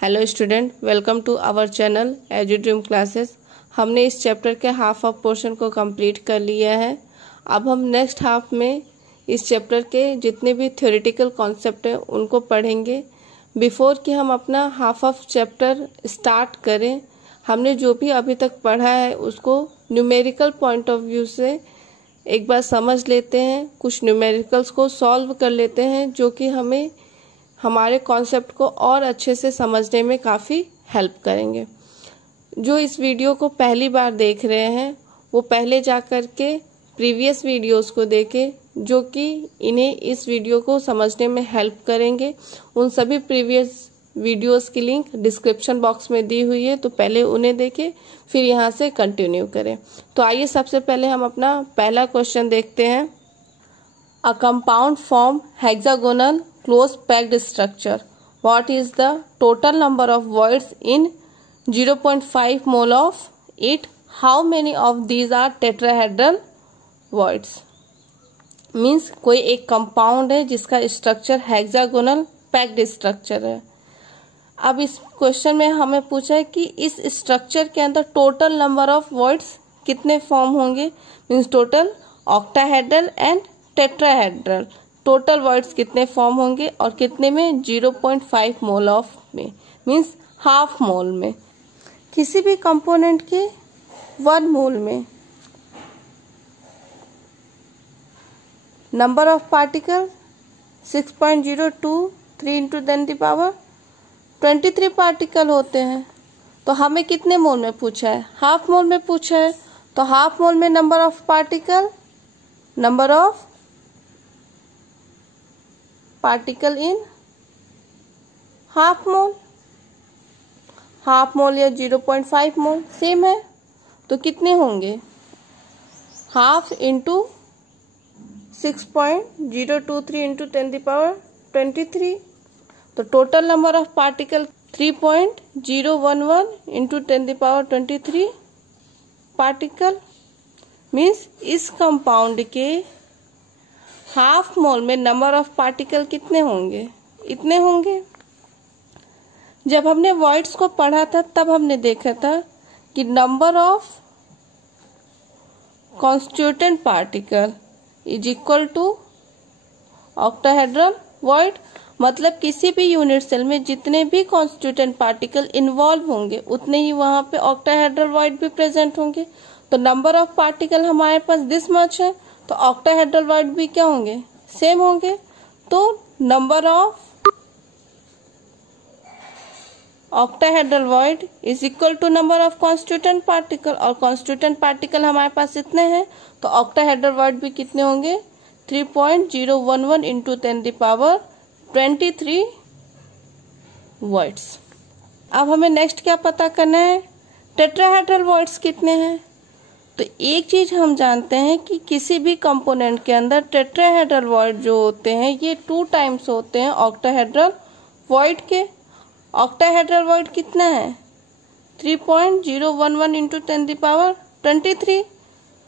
Hello student, welcome to our channel Edudream classes. हमने इस chapter के हाफ ऑफ पोर्शन को कंप्लीट कर लिया है। अब हम नेक्स्ट हाफ में इस चैप्टर के जितने भी थ्योरेटिकल कॉन्सेप्ट हैं उनको पढ़ेंगे। बिफोर कि हम अपना हाफ ऑफ चैप्टर स्टार्ट करें, हमने जो भी अभी तक पढ़ा है उसको न्यूमेरिकल पॉइंट ऑफ व्यू से एक बार समझ लेते हैं। कुछ न्यूमेरिकल्स को सॉल्व कर लेते हैं जो कि हमें हमारे कॉन्सेप्ट को और अच्छे से समझने में काफ़ी हेल्प करेंगे। जो इस वीडियो को पहली बार देख रहे हैं वो पहले जा कर के प्रीवियस वीडियोस को देखें जो कि इन्हें इस वीडियो को समझने में हेल्प करेंगे। उन सभी प्रीवियस वीडियोस की लिंक डिस्क्रिप्शन बॉक्स में दी हुई है, तो पहले उन्हें देखें फिर यहाँ से कंटिन्यू करें। तो आइए सबसे पहले हम अपना पहला क्वेश्चन देखते हैं। A compound form hexagonal close packed structure. What is the total number of voids in 0.5 mole of it? How many of these are tetrahedral voids? Means कोई एक कंपाउंड है जिसका स्ट्रक्चर हेक्सागोनल पैक्ड स्ट्रक्चर है। अब इस question में हमें पूछा है कि इस स्ट्रक्चर के अंदर टोटल नंबर ऑफ वॉइड्स कितने फॉर्म होंगे। Means total octahedral and tetrahedral total voids कितने फॉर्म होंगे और कितने में 0.5 मोल ऑफ में, मीन्स हाफ मोल में। किसी भी कंपोनेंट के 1 मोल में number of particle 6.023 into 10⁻23 particle होते हैं। तो हमें कितने मोल में पूछा है? हाफ मोल में पूछा है। तो हाफ मोल में number of particle, number of particle in half mole, half mole या 0.5 मोल सेम है। तो कितने होंगे? Half into 6.023 into 10⁻23। तो total number of particle 3.011 into 10⁻23 particle. Means इस कंपाउंड के हाफ मोल में नंबर ऑफ पार्टिकल कितने होंगे? इतने होंगे। जब हमने वॉइड्स को पढ़ा था तब हमने देखा था कि number of constituent particle is equal to octahedral void. मतलब किसी भी यूनिट सेल में जितने भी कॉन्स्टिट्यूएंट पार्टिकल इन्वॉल्व होंगे उतने ही वहां पे ऑक्टाहेड्रल वॉइड भी प्रेजेंट होंगे। तो नंबर ऑफ पार्टिकल हमारे पास दिस मच है, तो ऑक्टाहेड्रल वॉइड भी क्या होंगे? सेम होंगे। तो number of octahedral void is equal to number of constituent particle, और कॉन्स्टिट्यूएंट पार्टिकल हमारे पास इतने हैं तो ऑक्टाहेड्रल वॉइड भी कितने होंगे? 3.011 इंटू 10⁻23 वॉइड्स। अब हमें नेक्स्ट क्या पता करना है? टेट्राहेड्रल वॉइड्स कितने हैं। तो एक चीज हम जानते हैं कि किसी भी कंपोनेंट के अंदर टेट्राहेड्रल वॉइड जो होते हैं ये 2 टाइम्स होते हैं ऑक्टाहेड्रल वॉइड के। ऑक्टाहेड्रल वॉइड कितना है? 3.011 इंटू 10⁻23,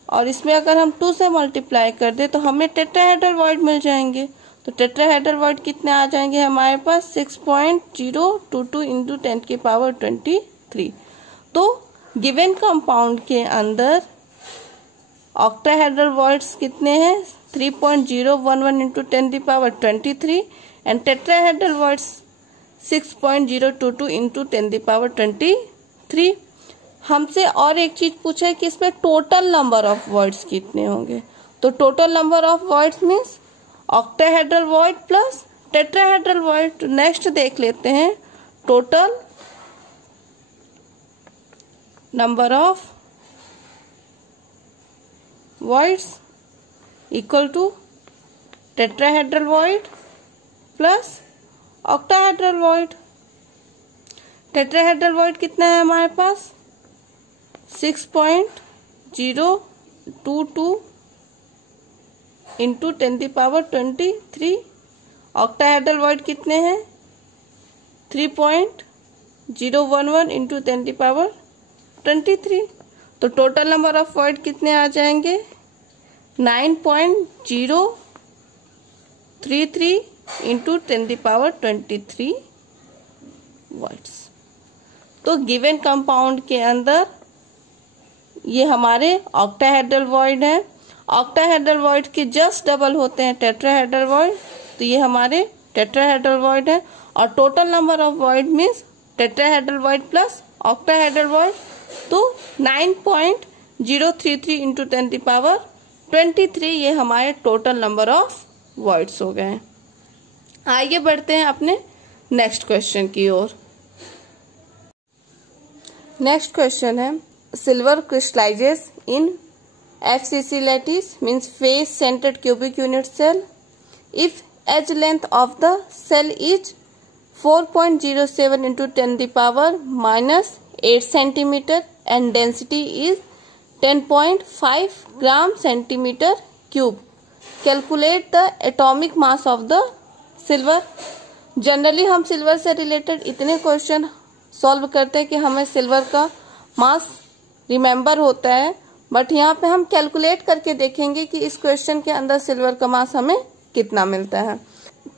और इसमें अगर हम 2 से मल्टीप्लाई कर दे तो हमें टेट्राहेड्रल वॉइड मिल जाएंगे। तो टेट्राहेड्रल वॉइड कितने आ जाएंगे हमारे पास? 6.022 इंटू 10⁻23। तो गिवन कंपाउंड के अंदर ऑक्टाहेड्रल वॉइड्स कितने हैं? 3.011 into 10⁻23 and tetrahedral voids 6.022 into 10⁻23। हमसे और एक चीज पूछा है कि इसमें टोटल नंबर ऑफ वॉइड्स कितने होंगे। तो total number of voids means octahedral void plus tetrahedral void. Next देख लेते हैं total number of voids equal to tetrahedral void plus octahedral void. Tetrahedral void कितना है हमारे पास? 6.022 इंटू 10⁻23। ऑक्टाहेड्रल वॉइड कितने हैं? 3.011 इंटू 10⁻23। तो टोटल नंबर ऑफ वॉइड कितने आ जाएंगे? 9.033 इंटू 10⁻23 वॉइड्स। तो गिवन कंपाउंड के अंदर ये हमारे ऑक्टाहेड्रल वॉइड है। ऑक्टाहेड्रल वॉइड के जस्ट डबल होते हैं टेट्राहेड्रल वॉइड, तो ये हमारे टेट्राहेड्रल वॉइड है। और total number of void means tetrahedral void plus octahedral void, तो 9.033 इंटू 10⁻23 ये हमारे टोटल नंबर ऑफ वॉइड्स हो गए। आगे बढ़ते हैं अपने नेक्स्ट क्वेश्चन की ओर। नेक्स्ट क्वेश्चन है silver crystallises in FCC lattice means face centered cubic unit cell if edge length of the cell is 4.07 into 10⁻⁻8 centimeter and density is 10.5 gram centimeter cube. Calculate the atomic mass of the silver. Generally हम silver से related इतने question solve करते हैं कि हमें silver का मास remember होता है, बट यहाँ पे हम कैलकुलेट करके देखेंगे कि इस क्वेश्चन के अंदर सिल्वर का मास हमें कितना मिलता है।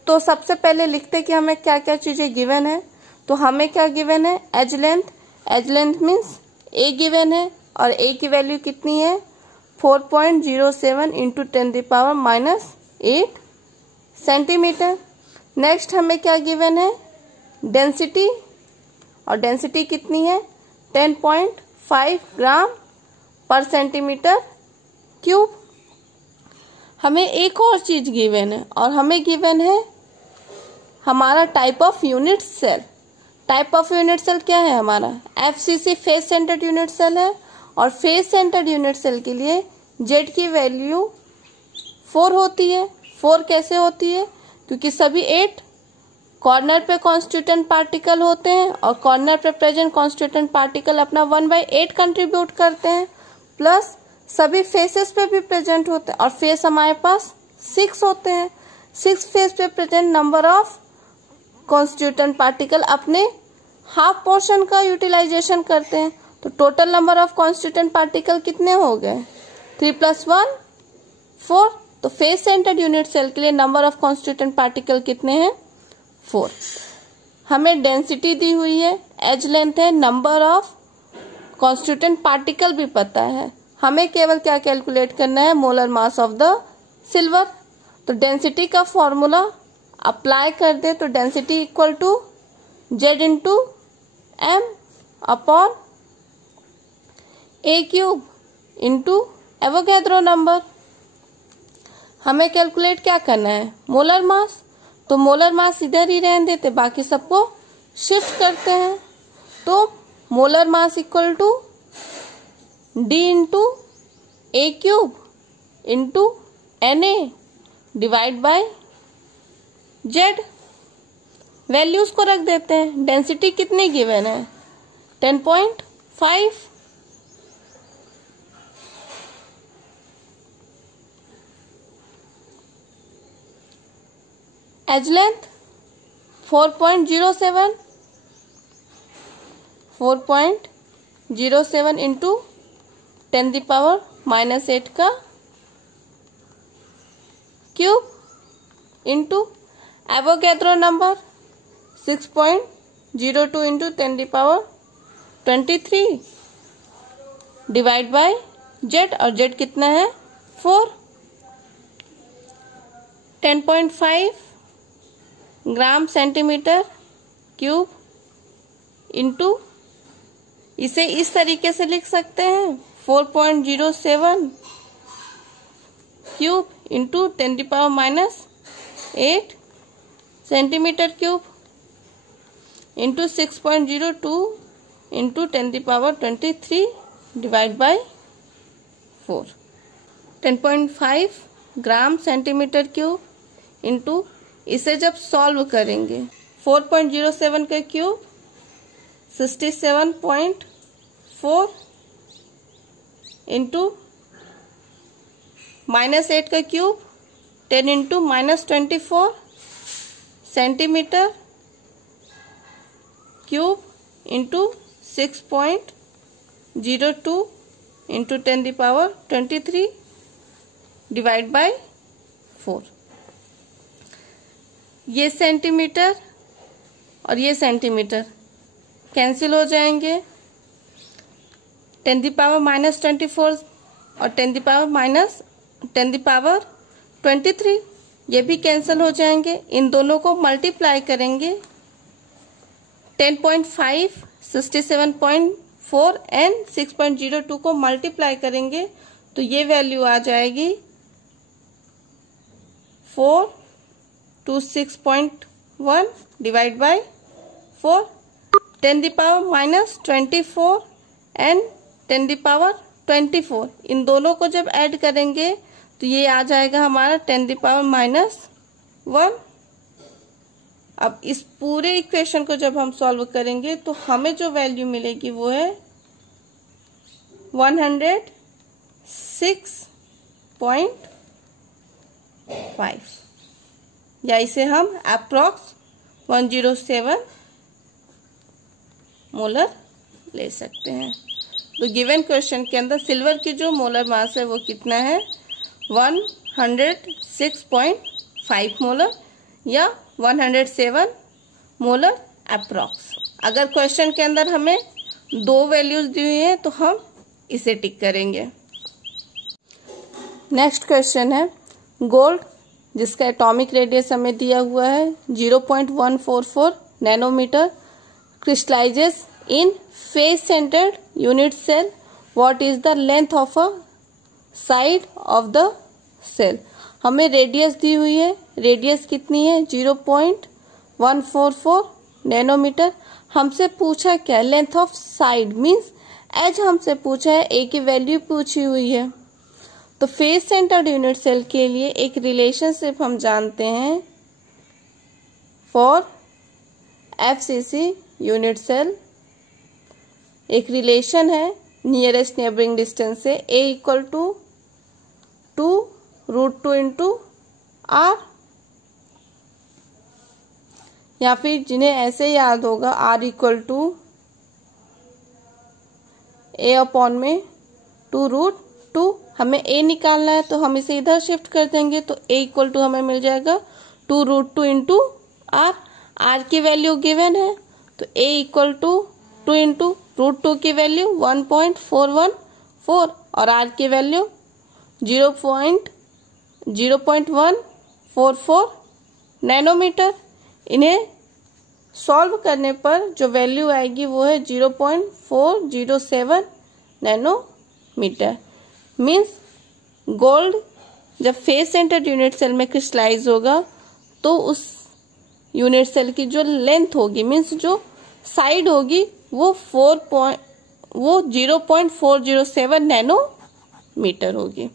तो सबसे पहले लिखते हैं कि हमें क्या क्या चीजें गिवन है। तो हमें क्या गिवन है, edge length. Edge length means A given है और ए की वैल्यू कितनी है 4.07 इंटू 10⁻⁻8 सेंटीमीटर। नेक्स्ट हमें क्या गिवन है, डेंसिटी, और डेंसिटी कितनी है 10.5 ग्राम पर सेंटीमीटर क्यूब। हमें एक और चीज गिवन है और हमें गिवन है हमारा type of unit cell. Type of unit cell क्या है हमारा, FCC face centred unit cell है। और फेस सेंटर्ड यूनिट सेल के लिए Z की वैल्यू 4 होती है। 4 कैसे होती है, क्योंकि सभी 8 कॉर्नर पे कॉन्स्टिट्यूएंट पार्टिकल होते हैं और कॉर्नर पे प्रेजेंट कॉन्स्टिट्यूएंट पार्टिकल अपना 1/8 कंट्रीब्यूट करते हैं, प्लस सभी फेसेस पे भी प्रेजेंट होते हैं और फेस हमारे पास 6 होते हैं। 6 फेस पे present number of constituent particle अपने हाफ पोर्शन का यूटिलाइजेशन करते हैं। तो total number of constituent particle कितने हो गए 3 + 1 4। तो फेस सेंटर्ड यूनिट सेल के लिए नंबर ऑफ कॉन्स्टिट्यूएंट पार्टिकल कितने हैं 4। हमें डेंसिटी दी हुई है, एज लेंथ है, नंबर ऑफ कॉन्स्टिट्यूएंट पार्टिकल भी पता है। हमें केवल क्या कैलकुलेट करना है, molar mass of the silver. तो डेंसिटी का फॉर्मूला अप्लाई कर दे तो density equal to Z into M upon A cube into Avogadro number. हमें कैलकुलेट क्या करना है, मोलर मास। तो मोलर मास इधर ही रहने देते, बाकी सबको शिफ्ट करते हैं। तो molar mass equal to D into A cube into Na divide by Z। Values को रख देते हैं। डेंसिटी कितनी गिवन है 10.5। एज लेंथ 4.07 इंटू 10⁻⁻8 का cube into Avogadro number 6.02 into 10⁻23 divide by Z। और Z कितना है 4। 10.5 ग्राम सेंटीमीटर क्यूब इंटू, इसे इस तरीके से लिख सकते हैं 4.07 cube into 10⁻⁻8 centimetre cube into 6.02 into 10⁻23 divide by 4। 10.5 gram centimetre cube into, इसे जब सॉल्व करेंगे 4.07 का क्यूब 67.4 इंटू -8 का cube 10 into -24 centimetre cube into 6.02 into 10⁻23 divide by 4। ये सेंटीमीटर और ये सेंटीमीटर, कैंसिल हो जाएंगे, 10⁻⁻24 और 10⁻⁻23 ये भी कैंसिल हो जाएंगे। इन दोनों को मल्टीप्लाई करेंगे, 10.5, 67.4 एंड 6.02 को मल्टीप्लाई करेंगे तो ये वैल्यू आ जाएगी 426.1 डिवाइड बाय 4, 10⁻⁻24 एंड 10⁻24 इन दोनों को जब ऐड करेंगे तो ये आ जाएगा हमारा 10⁻⁻1। अब इस पूरे इक्वेशन को जब हम सॉल्व करेंगे तो हमें जो वैल्यू मिलेगी वो है 106.5 या इसे हम अप्रॉक्स 107 मोलर ले सकते हैं। तो गिवन क्वेश्चन के अंदर सिल्वर की जो मोलर मास है वो कितना है 106.5 मोलर या 107 मोलर अप्रॉक्स। अगर क्वेश्चन के अंदर हमें दो वैल्यूज दी हुई है तो हम इसे टिक करेंगे। नेक्स्ट क्वेश्चन है गोल्ड जिसका एटॉमिक रेडियस हमें दिया हुआ है 0.144 nanometre crystallizes in face centered unit cell. What is the length of a side of the cell? हमें रेडियस दी हुई है, रेडियस कितनी है 0.144 नैनोमीटर। हमसे पूछा क्या length of side means edge हमसे पूछा है, ए की वैल्यू पूछी हुई है। तो फेस सेंटर्ड यूनिट सेल के लिए एक रिलेशनशिप हम जानते हैं फॉर एफसीसी यूनिट सेल। एक रिलेशन है नियरेस्ट नेबरिंग डिस्टेंस से, A equal to 2√2 into R, या फिर जिन्हें ऐसे याद होगा R equal to A upon में 2√2। हमें ए निकालना है तो हम इसे इधर शिफ्ट कर देंगे तो ए इक्वल टू हमें मिल जाएगा 2√2 इंटू आर। आर की वैल्यू गिवन है तो ए इक्वल टू 2 इंटू √2 की वैल्यू 1.414 और आर की वैल्यू 0.144 नैनोमीटर। इन्हें सॉल्व करने पर जो वैल्यू आएगी वो है 0.407 नैनोमीटर। मीन्स गोल्ड जब फेस सेंटर्ड यूनिट सेल में क्रिस्टलाइज होगा तो उस यूनिट सेल की जो लेंथ होगी मीन्स जो साइड होगी वो 0.407 नैनोमीटर होगी।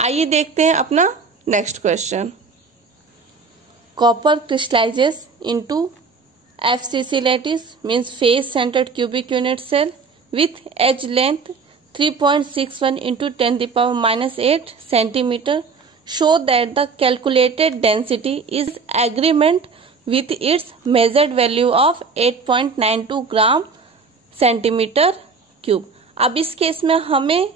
आइए देखते हैं अपना next question. Copper crystallises into FCC lattice means face centered cubic unit cell with edge length 3.61 into 10⁻⁻8 centimeter. Show that the calculated density is agreement with its measured value of 8.92 gram centimetre cube. अब इस case में हमें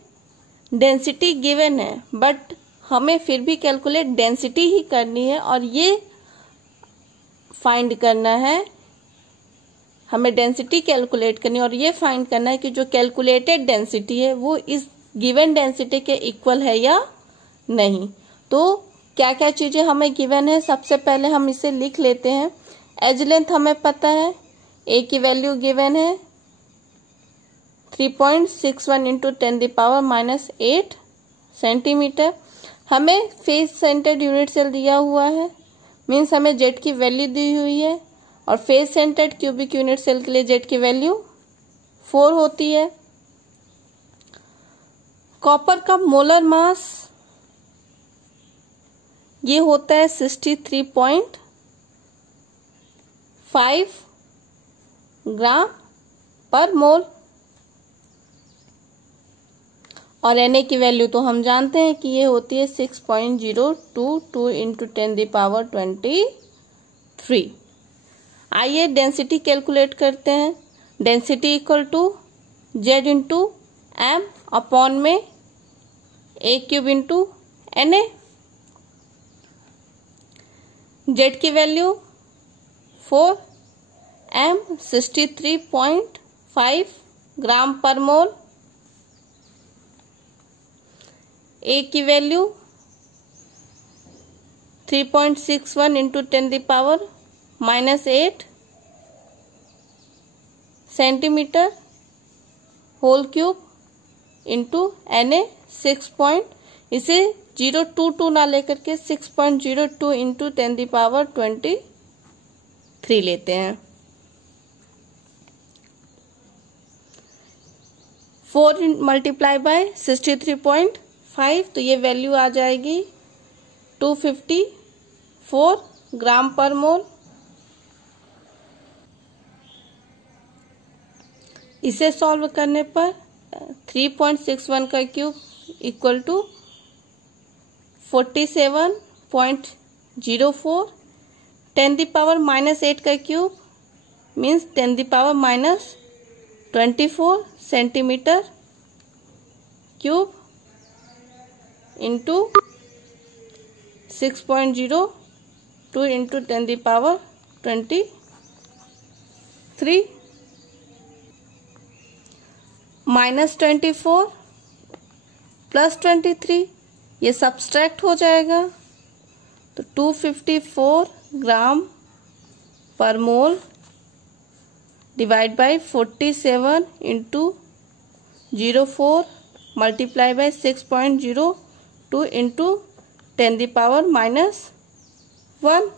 density given है but हमें फिर भी calculate density ही करनी है और ये फाइंड करना है, हमें डेंसिटी कैलकुलेट करनी है और ये फाइंड करना है कि जो कैलकुलेटेड डेंसिटी है वो इस गिवन डेंसिटी के इक्वल है या नहीं। तो क्या क्या चीजें हमें गिवन है, सबसे पहले हम इसे लिख लेते हैं। एज लेंथ हमें पता है, ए की वैल्यू गिवन है 3.61 इंटू 10⁻⁻8 सेंटीमीटर। हमें फेस सेंटर्ड यूनिट सेल दिया हुआ है मीन्स हमें जेड की वैल्यू दी हुई है और face centred cubic unit cell के लिए जेड की वैल्यू 4 होती है। कॉपर का मोलर मास ये होता है 63.5 ग्राम पर मोल और Na की वैल्यू तो हम जानते हैं कि ये होती है 6.022 इंटू 10⁻23। आइए डेंसिटी कैलकुलेट करते हैं। Density equal to Z into M upon में A cube into Na। Z की वैल्यू 4, M 63.5 ग्राम पर मोल, A की value 3.61 into 10⁻⁻8 centimetre whole cube into Na 6. इसे 022 ना लेकर के 6.02 इंटू 10⁻23 लेते हैं। 4 मल्टीप्लाई बाय 63.5 तो ये वैल्यू आ जाएगी 254 ग्राम पर मोल। इसे सॉल्व करने पर 3.61 का क्यूब इक्वल टू 47.04, 10⁻⁻8 का cube means 10⁻⁻24 centimetre cube into 6.02 into 10⁻23 -24 plus 23 ये सब्सट्रैक्ट हो जाएगा तो 254 ग्राम पर mole divide by 47 into 04 multiply by 6.02 into 10⁻⁻1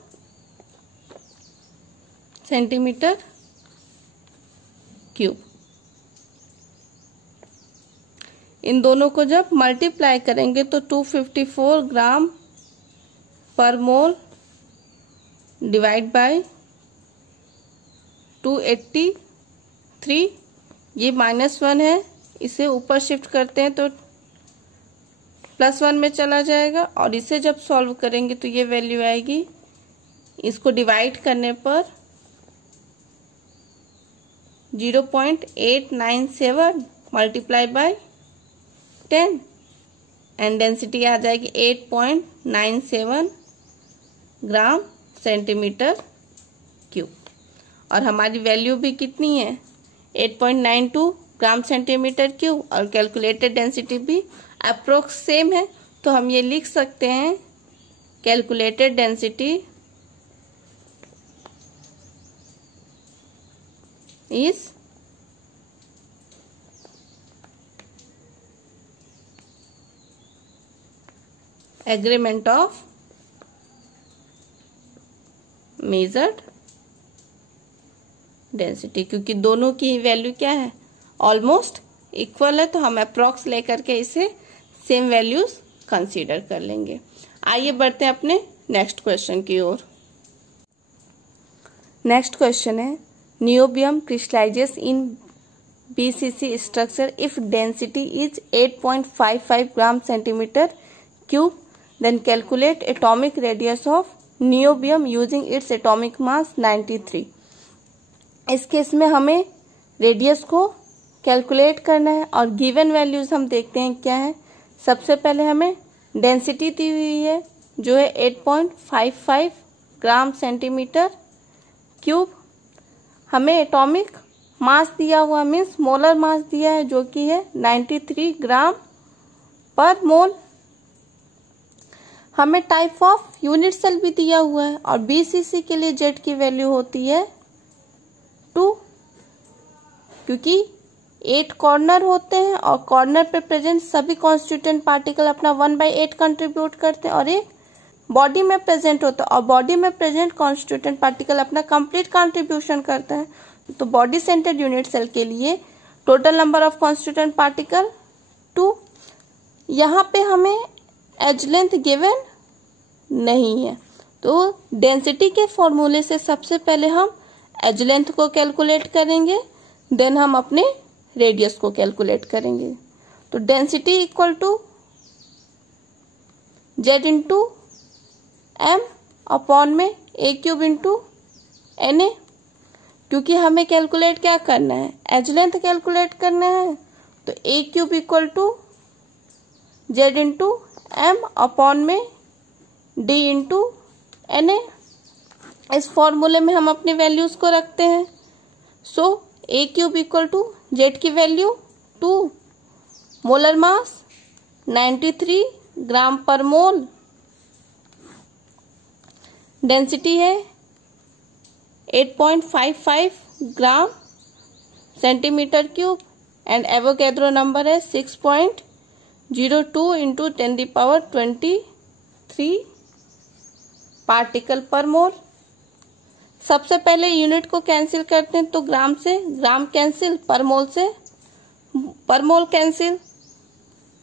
centimetre cube. इन दोनों को जब मल्टीप्लाई करेंगे तो 254 ग्राम पर मोल डिवाइड बाय 283, ये -1 है, इसे ऊपर शिफ्ट करते हैं तो +1 में चला जाएगा और इसे जब सॉल्व करेंगे तो ये वैल्यू आएगी, इसको डिवाइड करने पर 0.897 मल्टीप्लाई बाय 10 एंड डेंसिटी आ जाएगी 8.97 ग्राम सेंटीमीटर क्यूब। और हमारी वैल्यू भी कितनी है 8.92 ग्राम सेंटीमीटर क्यूब और कैलकुलेटेड डेंसिटी भी अप्रोक्स सेम है। तो हम ये लिख सकते हैं calculated density is agreement of measured density, क्योंकि दोनों की वैल्यू क्या है ऑलमोस्ट इक्वल है तो हम अप्रॉक्स लेकर के इसे सेम वैल्यूज कंसीडर कर लेंगे। आइए बढ़ते हैं अपने नेक्स्ट क्वेश्चन की ओर। नेक्स्ट क्वेश्चन है niobium crystallises in BCC structure if density is 8.55 gram centimetre cube then calculate atomic radius of niobium using its atomic mass 93। इस केस में हमें रेडियस को कैलकुलेट करना है और गिवन वैल्यूज हम देखते हैं क्या है। सबसे पहले हमें डेंसिटी दी हुई है जो है 8.55 ग्राम सेंटीमीटर क्यूब। हमें एटॉमिक मास दिया हुआ मीन्स मोलर मास दिया है जो कि है 93 ग्राम पर मोल। हमें टाइप ऑफ यूनिट सेल भी दिया हुआ है और BCC के लिए जेड की वैल्यू होती है 2, क्योंकि 8 कॉर्नर होते हैं और कॉर्नर पे प्रेजेंट सभी कॉन्स्टिट्यूएंट पार्टिकल अपना 1/8 कंट्रीब्यूट करते हैं और एक बॉडी में प्रेजेंट होता है और बॉडी में प्रेजेंट कॉन्स्टिट्यूएंट पार्टिकल अपना कंप्लीट कंट्रीब्यूशन करता है। तो बॉडी सेंटर्ड यूनिट सेल के लिए total number of constituent particle 2। यहाँ पे हमें एज लेंथ गिवन नहीं है तो डेंसिटी के फॉर्मूले से सबसे पहले हम एज लेंथ को कैलकुलेट करेंगे, देन हम अपने रेडियस को कैलकुलेट करेंगे। तो density equal to Z into M upon में A cube into N A, क्योंकि हमें कैलकुलेट क्या करना है एज लेंथ कैलकुलेट करना है। तो A cube equal to Z into M upon में डी इंटू एन ए। इस फॉर्मूले में हम अपनी वैल्यूज को रखते हैं so A cube equal to Z की वैल्यू 2, मोलर मास 93 ग्राम पर मोल, डेंसिटी है 8.55 gram centimetre cube and Avogadro number है 6.02 इंटू 10⁻23 पार्टिकल पर मोल। सबसे पहले यूनिट को कैंसिल करते हैं, तो ग्राम से ग्राम कैंसिल, पर मोल से पर मोल कैंसिल,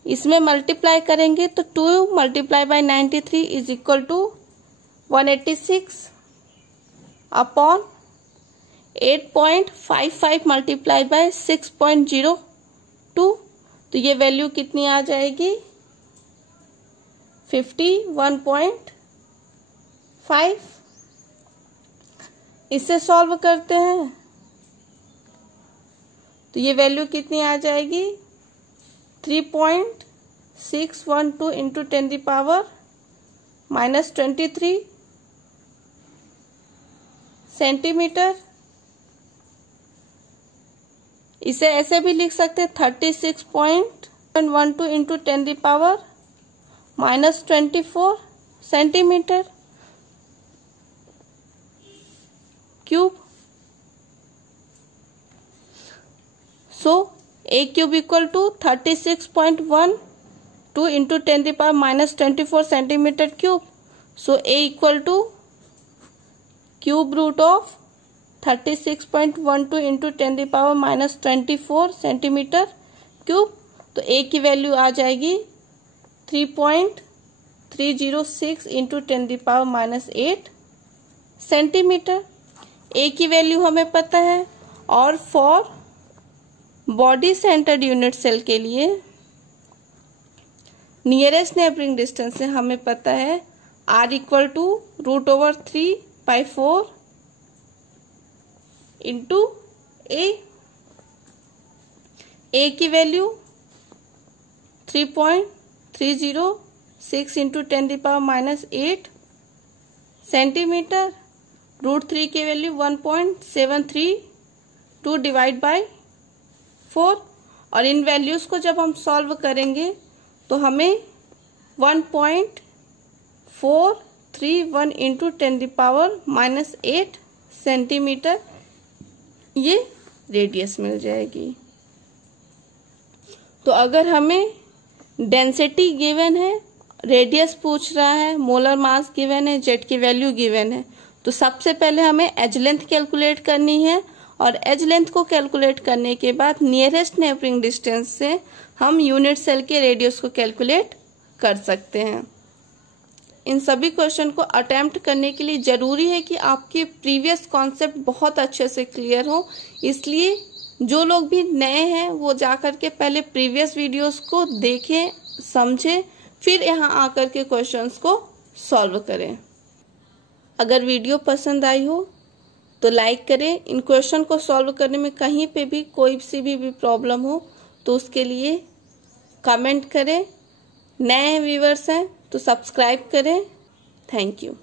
इसमें मल्टीप्लाई करेंगे तो 2 multiply by 93 is equal to 186 upon 8.55 multiply by 6.02, तो ये वैल्यू कितनी आ जाएगी 51.5। इसे सॉल्व करते हैं तो ये वैल्यू कितनी आ जाएगी 3.612 इंटू 10⁻23 सेंटीमीटर। इसे ऐसे भी लिख सकते 36.12 into 10⁻24 centimetre cube. So A cube equal to 36.12 into 10⁻24 centimetre cube. So A equal to cube root of 36.12 into 10⁻24 centimetre cube. तो ए की वैल्यू आ जाएगी 3.306 इंटू 10⁻8 सेंटीमीटर। ए की वैल्यू हमें पता है, और for body centred unit cell के लिए नियरेस्ट नेबरिंग डिस्टेंस से हमें पता है R equal to √3/4 into A की वैल्यू 3.306 इंटू 10⁻8 सेंटीमीटर, √3 की वैल्यू 1.732 डिवाइड बाय 4, और इन वैल्यूज को जब हम सॉल्व करेंगे तो हमें 1.431 इंटू 10⁻8 सेंटीमीटर ये रेडियस मिल जाएगी। तो अगर हमें डेंसिटी गिवन है, रेडियस पूछ रहा है, मोलर मास गिवन है, जेड की वैल्यू गिवन है, तो सबसे पहले हमें एज लेंथ कैलकुलेट करनी है, और एज लेंथ को कैलकुलेट करने के बाद नियरेस्ट नेबरिंग डिस्टेंस से हम यूनिट सेल के रेडियस को कैलकुलेट कर सकते हैं। इन सभी क्वेश्चन को अटेम्प्ट करने के लिए जरूरी है कि आपके प्रीवियस कॉन्सेप्ट बहुत अच्छे से क्लियर हो, इसलिए जो लोग भी नए हैं वो जाकर के पहले प्रीवियस वीडियोस को देखें, समझें, फिर यहाँ आकर के क्वेश्चंस को सॉल्व करें। अगर वीडियो पसंद आई हो तो लाइक करें। इन क्वेश्चन को सॉल्व करने में कहीं पे भी कोई सी भी प्रॉब्लम हो तो उसके लिए कमेंट करें। नए व्यूअर्स हैं तो सब्सक्राइब करें। Thank you.